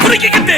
குறுக்கிக்கிட்டு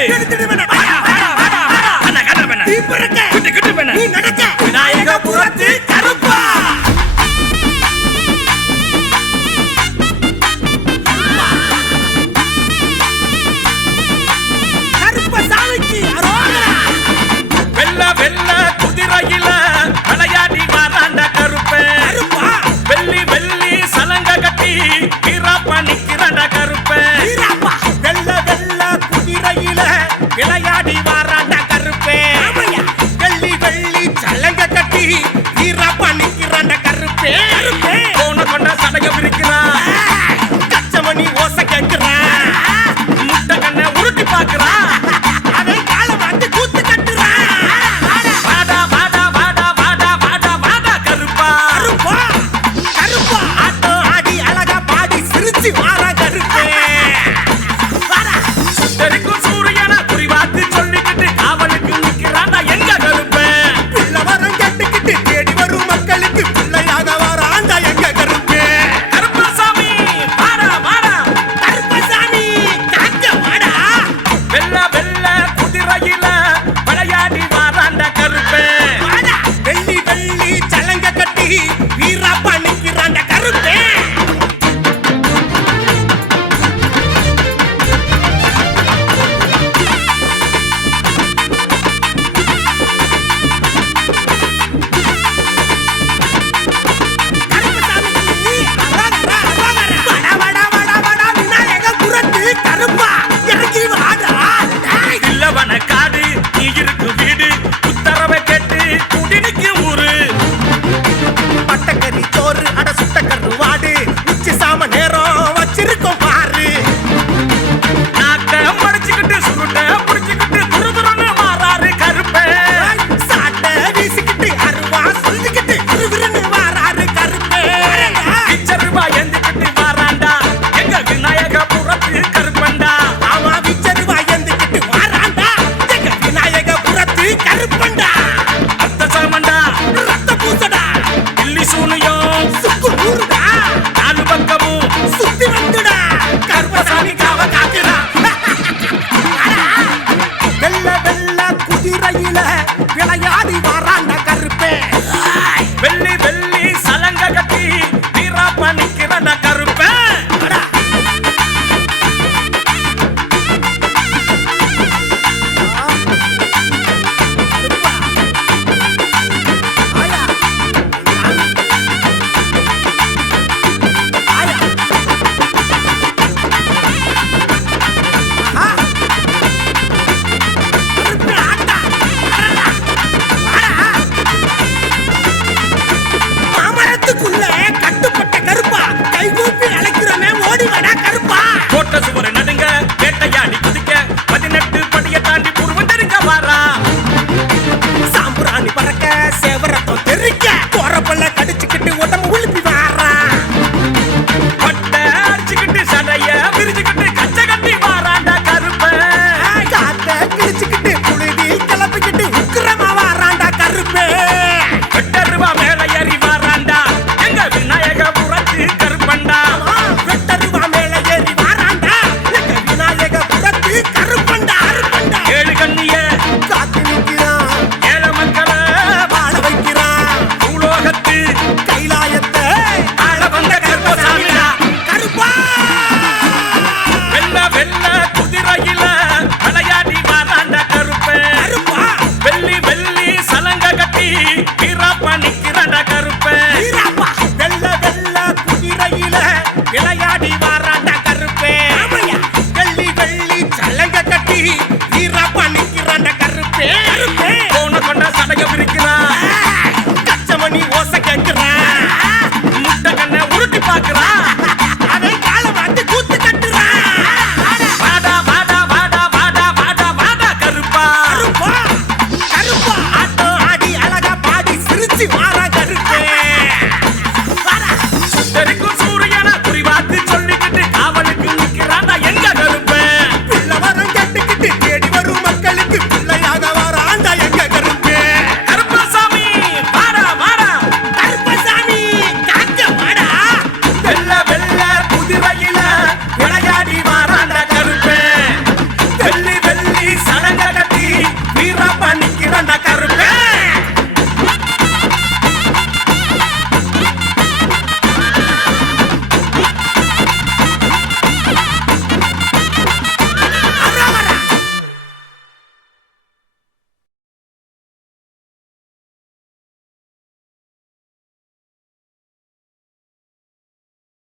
கருப்பே